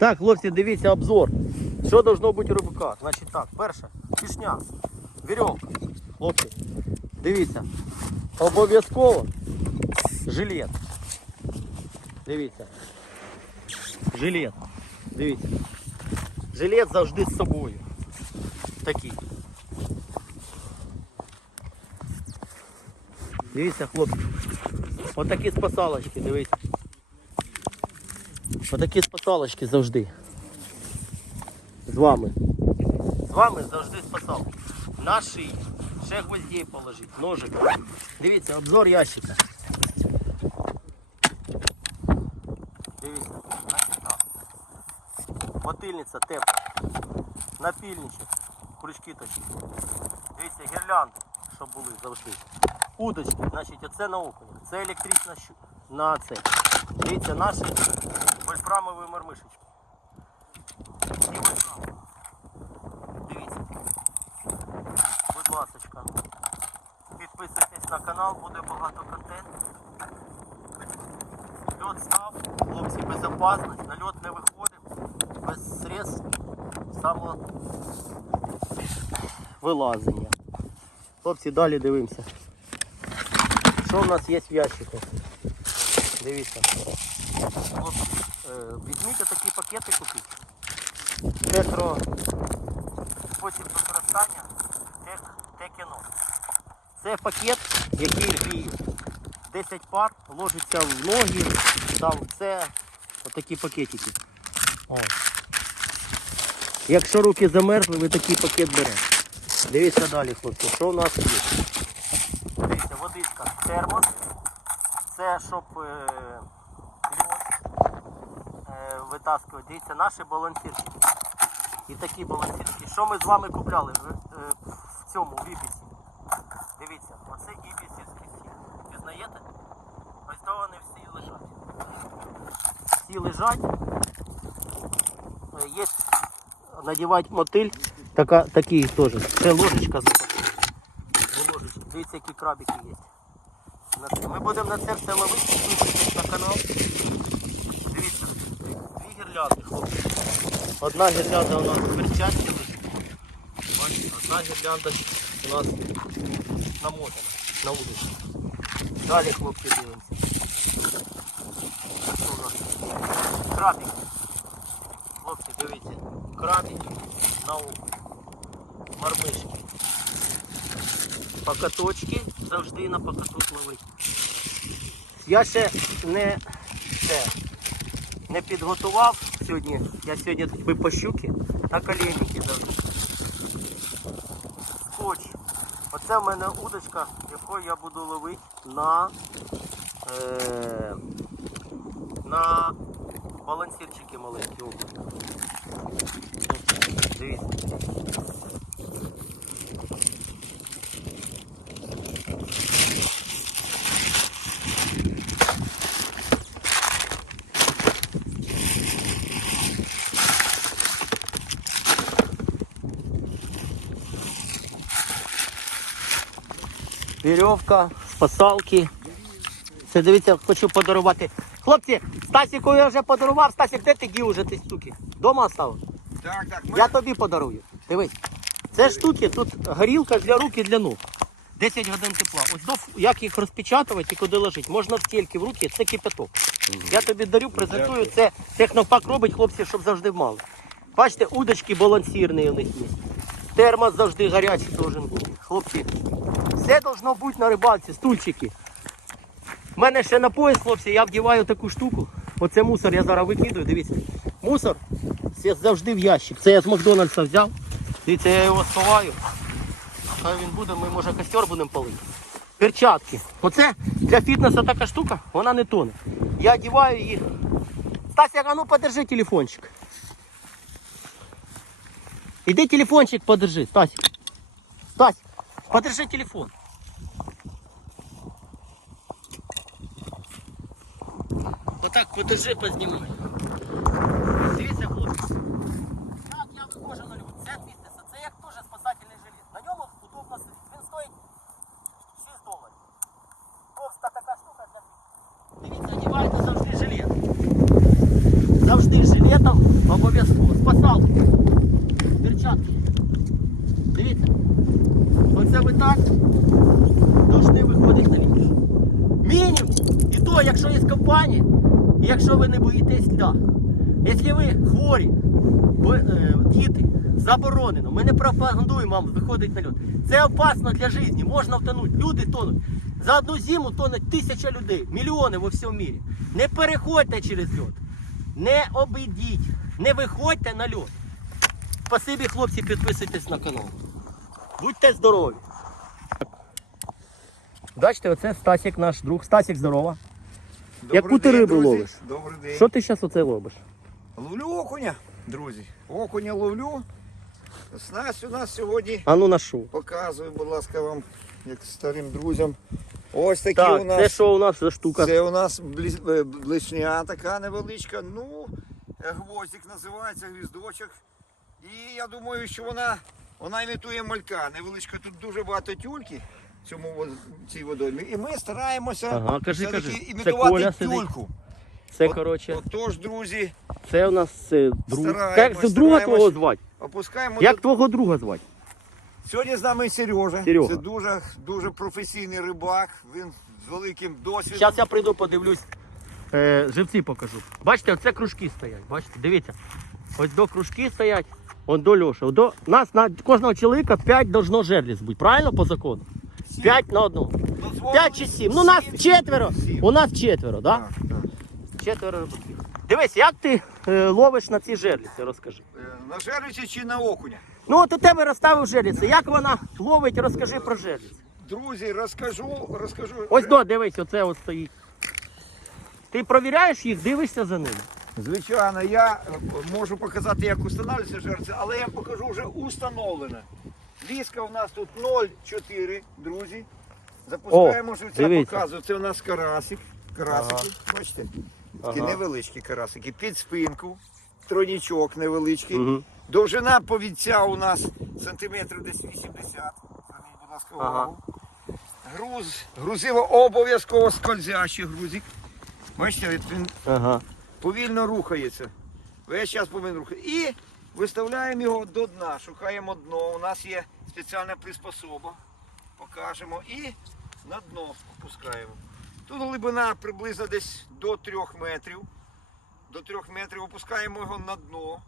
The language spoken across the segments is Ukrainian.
Так, хлопці, дивіться обзор. Що должно бути у рибака? Значить так, перше, пішня, вірьовка. Хлопці, дивіться. Обов'язково жилет. Дивіться. Жилет. Дивіться. Жилет завжди з собою. Такий. Дивіться, хлопці. Отакі спасалочки, дивіться. Отакі спасалочки завжди. З вами. З вами завжди спасалки. На. Ще гвоздей положить, ножик. Дивіться, обзор ящика. Дивіться. Мотильниця тепла. Напільничок. Крючки такі. Дивіться, гірлянди, щоб були завжди. Удочки, значить, оце на окуня. Це електрична щу... на це. Дивіться, наші вольфрамові мармишечки. І вольфрам. Дивіться. Будь ласочка. Підписуйтесь на канал, буде багато контенту. Льот став, хлопці, безопасність, на льот не виходимо, без средств само вилазення. Хлопці, далі дивимося. Що в нас є в ящику? Дивіться. Хлопці, е, візьміть такі пакети купіть. Петро спосіб використання тек, текіно. Це пакет, який гріє. 10 пар ложиться в ноги, там все отакі пакетики. О. Якщо руки замерзли, ви такий пакет берете. Дивіться далі, хлопці, що в нас є. Дивіться, водичка, термос. Це щоб е, е, витаскувати. Дивіться, наші балансірчики. І такі балансірчики. Що ми з вами купляли в, е, цьому в Ібісі? Дивіться, оце ібісівський сіл. Пізнаєте? Ось то вони всі лежать. Всі лежать. Є надівати мотиль, така, такий теж. Це ложечка. Дивіться, які крабики є. Ми будемо на це все ловити, підписуйтесь на канал. Дивіться, дві гірлянди, хлопці. Одна гірлянда у нас. Бачите, одна гірлянда у нас намотана на вулиці. Далі хлопці дивимося. Що у нас? Крабик. Хлопці, дивіться. Крабик на око. Мармишки. Покаточки завжди на покаток ловить. Я ще не, це, не підготував сьогодні. Я сьогодні би по щуки на коленники завжди. Скотч. Оце в мене удочка, якою я буду ловити на, е, на балансірчики маленькі. Дивіться. Вірьовка, спасалки. Це дивіться, хочу подарувати. Хлопці, Стасіку я вже подарував. Стасік, де ти дів уже ті штуки? Дома став? Так, так, ми... Я тобі подарую. Дивись. Це штуки, тут горілка для рук і для ног. 10 годин тепла. Ось до, як їх розпечатувати і куди ложити. Можна в стільки в руки, це кипяток. Я тобі дарю, презентую. Це технопак робить хлопці, щоб завжди мали. Бачите, удочки балансірні у них є. Термос завжди гарячий должен бути. Хлопці, все должно бути на рибалці, стульчики. У мене ще на пояс, хлопці, я вдіваю таку штуку. Оце мусор я зараз викидаю, дивіться. Мусор завжди в ящик. Це я з Макдональдса взяв. Дивіться, я його сховаю. Хай він буде, ми може костер будемо палити. Перчатки. Оце для фітнесу така штука, вона не тоне. Я одіваю її. Стасик, а ну подержи телефончик. Іди телефончик подержи, Стасик. Стасик, подержи телефон. Фотожипа знімай. Дивіться, хлопці. Так, я вихожу на люд. Це бізнеса. Це як теж спасательний жиліт. На ньому удобно сидіти. Він стоїть 6 доларів. Товста така штука для Дивіться, одівайте завжди жилет. Завжди жилетом обов'язково. Спасалки. Перчатки. Дивіться. Оце ви так дошни виходить на лінію. Мінімум. І то, якщо є компанія, ви не боїтесь льда. Якщо ви хворі, е, діти, заборонено. Ми не пропагандуємо вам виходити на льод. Це опасно для життя, можна втонути. Люди тонуть. За одну зиму тонуть тисяча людей, мільйони во всьому мірі. Не переходьте через льод. Не обійдіть, не виходьте на льод. Спасибі, хлопці, підписуйтесь на канал. Будьте здорові. Бачите, оце Стасік наш друг. Стасік, здорова. Яку ти день, рибу друзі. ловиш? Добрий день. Що ти зараз оце робиш? Ловлю окуня, друзі. Окуня ловлю. Снасть у нас сьогодні А ну на що? показую, будь ласка, вам, як старим друзям. Ось такі Так, у нас. це що у нас за штука? Це у нас бліз- е, блишня така невеличка. Ну, е, гвоздик називається, гвіздочок. І я думаю, що вона, вона імітує малька. Невеличка, тут дуже багато тюльки цьому цій водоймі. І ми стараємося Ага, кажи, все-таки кажи. Це імітувати сидить. тюльку. Це, От- коротше, Отож, друзі, це у нас е, друг. Стараємось, Як це друга стараємось. твого звати? опускаємо. Як до- твого друга звати? Сьогодні з нами Сережа. Серега. Це дуже, дуже професійний рибак. Він з великим досвідом. Зараз я прийду, подивлюсь, е, живці покажу. Бачите, оце кружки стоять. Бачите, дивіться. Ось до кружки стоять, он до Льоші. До нас на кожного чоловіка 5 должно жерліць бути, правильно по закону? 5 на. Дозволено 5 чи 7. Ну нас четверо. У нас четверо, так. Четверо рибаків. Дивись, як ти е, ловиш на ці жерліці, розкажи. Е, На жерлиці чи на окуня? Ну от у тебе розставив жерліці. Як вона ловить, розкажи про жерліці. Друзі, розкажу, розкажу. Ось до, дивись, оце от стоїть. Ти провіряєш їх, дивишся за ними. Звичайно, я е, можу показати, як встановлюється жерце, але я покажу вже установлене. Ліска у нас тут 0,4, друзі. Запускаємо живця, дивіться. показую. Це у нас карасик. Карасики, бачите? Такі Ага. невеличкі карасики. Під спинку, тройнічок невеличкий. Угу. Довжина повідця у нас сантиметрів десь 80. Зверніть, будь ласка, Ага. Груз, грузило обов'язково скользящий грузик. Бачите, він Ага. повільно рухається. Весь час повинен рухатися. І виставляємо його до дна, шукаємо дно. У нас є спеціальна приспособа. Покажемо. І на дно опускаємо. Тут глибина приблизно десь до 3 метрів. До 3 метрів опускаємо його на дно.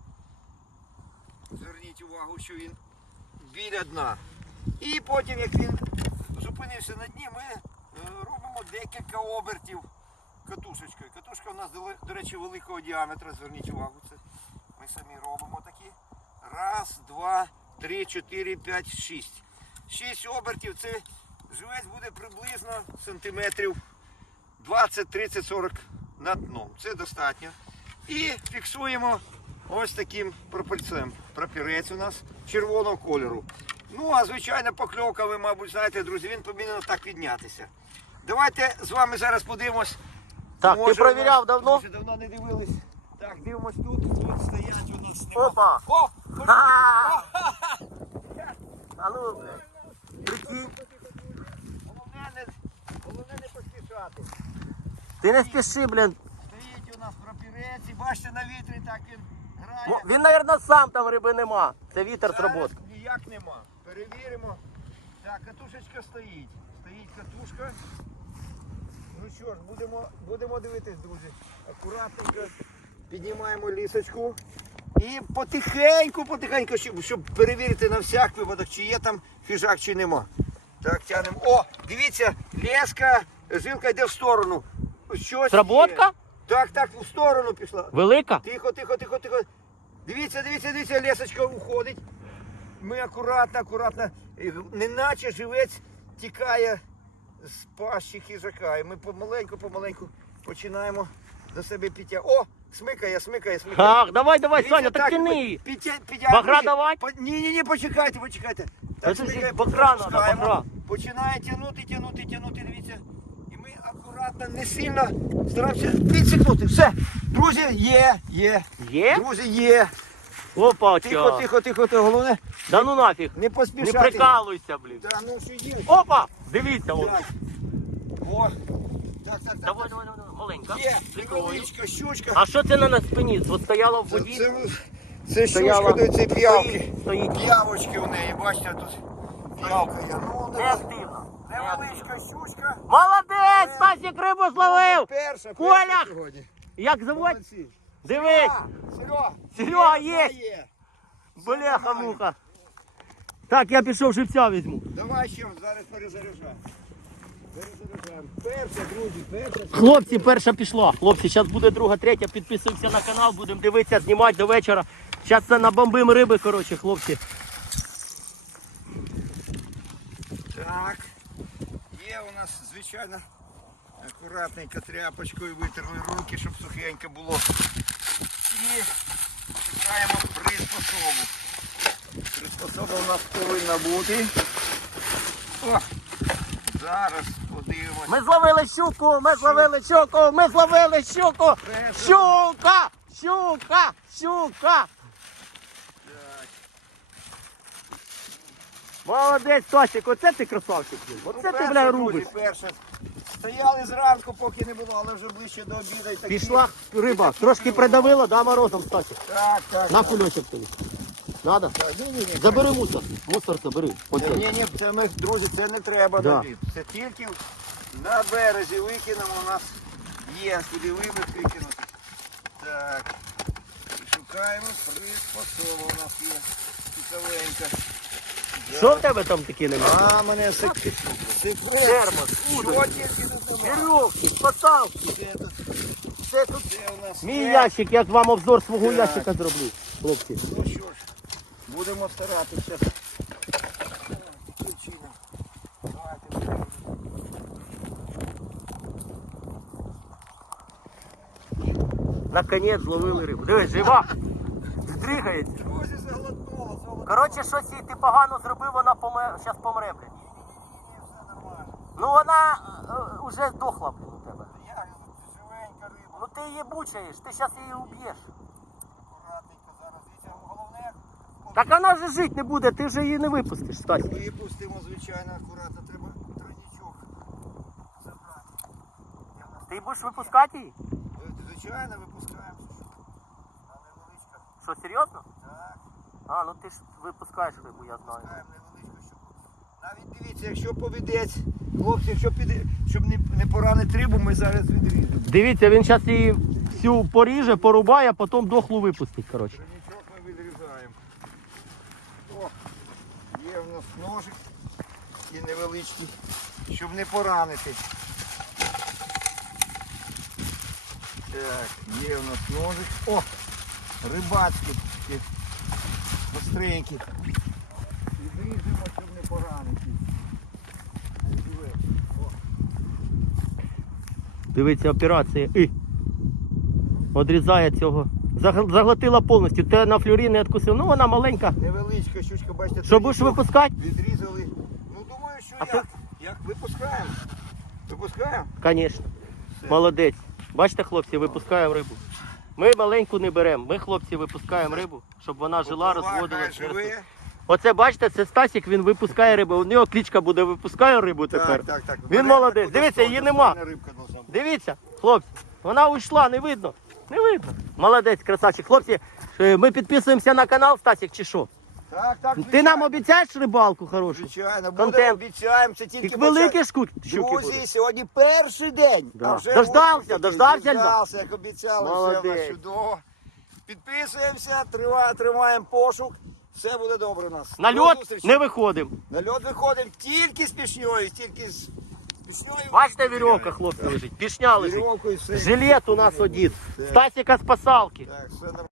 Зверніть увагу, що він біля дна. І потім, як він зупинився на дні, ми е, робимо декілька обертів катушечкою. Катушка у нас, до- речі, великого діаметра, зверніть увагу, це ми самі робимо такі. Раз, два, три, чотири, п'ять, шість. Шість обертів, це живець буде приблизно сантиметрів 20, 30, 40 над дном. Це достатньо. І фіксуємо ось таким пропильцем. Пропірець у нас червоного кольору. Ну, а звичайно, покльовка, ви, мабуть, знаєте, друзі, він повинен так піднятися. Давайте з вами зараз подивимось. Так, ти провіряв у нас- давно? Давно не дивились. Так, дивимось тут. Тут стоять у нас. нема- Опа! О! А ну, прикинь. Головне не, головне не поспішати. Ти не спіши, блін. Стоїть у нас пропірець і бачите на вітрі так він грає. Він, мабуть, сам там риби нема. Це вітер Зараз сработав. ніяк нема. Перевіримо. Так, катушечка стоїть. Стоїть катушка. Ну що ж, будемо, будемо дивитись, друзі. Акуратненько піднімаємо лісочку. І потихеньку, потихеньку, щоб, щоб перевірити на всяк випадок, чи є там хижак, чи нема. Так, тянемо. О, дивіться, леска, жилка йде в сторону. Щось Сработка? є. Так, так, в сторону пішла. Велика? Тихо, тихо, тихо, тихо. Дивіться, дивіться, дивіться, лісочка уходить. Ми акуратно, акуратно, неначе живець тікає з пащі хижака. І ми помаленьку, помаленьку починаємо до себе підтя. О, смикає, смикає, смикає. Ах, давай, давай, Саня, так тяни. Багра давай? Ні, ні, ні, почекайте, почекайте. Та це ж багра надо, багра. Починає тягнути, тягнути, тягнути, дивіться. І ми акуратно, не сильно стараємося підсікнути. Все, друзі, є, є. Є? Друзі, є. Опа, Тихо, тихо, тихо, тихо. Головне, Да ну нафіг. не Не прикалуйся, блін. Так, ну що є. Опа! Дивіться, от. Так. О. Так, так, так. Давай, давай, давай, маленька. Є, Прикрою. невеличка щучка. А що це на нас спині? От стояла в воді? це, це Стояла. щучка, до цієї п'явки. Стоїть, стоїть. П'явочки у неї, бачите, тут п'явка є. Ну, Не активно. Невеличка щучка. Молодець! Стасік рибу зловив! Перша, Коля! сьогодні. Як звуть? Молодці. Дивись! Серега! Серега, Є, є! є! Бляха муха. Так, я пішов живця візьму. Давай ще зараз перезаряджаємо. Перша, друзі, перша. Хлопці, перша пішла. Хлопці, зараз буде друга, третя. Підписуємося на канал, будемо дивитися, знімати до вечора. Зараз це набомбим риби, коротше, хлопці. Так. Є у нас, звичайно, акуратненько тряпочкою витерли руки, щоб сухенько було. І шукаємо приспособу. Приспособа у нас повинна бути. О, зараз подивимось. Ми зловили щуку, ми зловили щуку, ми зловили щуку. Щука! Щука! Щука! Молодець, Тосик, оце ти красавчик. Оце ти, бля, рубиш. Стояли зранку, поки не було, але вже ближче до обіду. і такі- Пішла риба, трошки придавила, да, морозом, Стасик. Так, так. На кульочок тобі. Надо? Забери мусор. Мусор забери. Ні, Оце. ні, ні, це ми, друзі, це не треба Да. на обід. Це тільки на березі викинемо, у нас є куди вибір викинути. Так. І шукаємо приспособу, у нас є цікавенька. Що в тебе там таке немає? А, мене сик... секрет. Термос, Що тільки тут немає? Вірьовки, спасалки. Це тут, Це тут це у нас мій ящик, я вам обзор свого ящика зроблю, хлопці. Ну що будемо старатися. Наконець зловили рибу. Дивись, жива. Дригається. Заглотнуло. Коротше, щось їй ти погано зробив, вона помре, зараз помре, блін. Ні-ні-ні, все нормально. Ну вона е, уже здохла, блін, у тебе. Як живенька риба, Ну ти її бучаєш, ти зараз її уб'єш. акуратненько зараз. Дивіться, головне, Так вона вже жити не буде, ти вже її не випустиш, Стась. випустимо, звичайно, акуратно. Треба тройничок забрати. Ти будеш випускати її? Е, Звичайно, випускаємо. А невеличка. Що, серйозно? Так. А, ну ти ж випускаєш рибу, я знаю. Пускаємо невеличку, щоб навіть дивіться, якщо поведеться, хлопці, якщо піде, щоб не, не поранити рибу, ми зараз відріжемо. Дивіться, він зараз її всю поріже, порубає, а потім дохлу випустить, коротше. Тройничок ми відрізаємо. О, є в нас ножик і невеличкий, щоб не поранити. Так, є в нас ножик. О, рибацький, такий гостренький. Відріжемо, щоб не поранити. Дивіться, операція. І. Одрізає цього. Заглотила повністю. Те на флюрі не відкусив. Ну вона маленька. Бачите, Що будеш випускати? Відрізали. Ну думаю, що А як? Як випускаємо? Випускаємо? Звісно. Молодець. Бачите, хлопці, випускаємо рибу. Ми маленьку не беремо. Ми, хлопці, випускаємо рибу, щоб вона жила, Поплавка, розводилася. живе. Оце бачите, це Стасік, він випускає рибу. У нього кличка буде випускає рибу тепер. Так, так, так. Він молодець. Дивіться, її нема. Рибка должна бути. Дивіться, хлопці, вона уйшла, не видно. Не видно. Молодець, красавчик. Хлопці, е, ми підписуємося на канал, Стасік, чи що? Так, так, Ти нам обіцяєш рибалку хорошу? Звичайно, Контент. обіцяємо, це тільки великі шку- щуки Друзі, будуть. сьогодні перший день. Да. А вже Дождався, дождався, Льда? Дождався, як обіцяли, все в нас Молодець. чудово. Підписуємося, триваємо, тримаємо пошук. Все буде добре у нас. На До льот зустрічі. не виходимо. На льот виходимо тільки з пішньою, тільки з пішною. Бачите, вірьовка, хлопці, лежить. Пішня лежить. Вірьовкою все. Жилет у нас. Так. Стасіка з пасалки. Так, все нормально.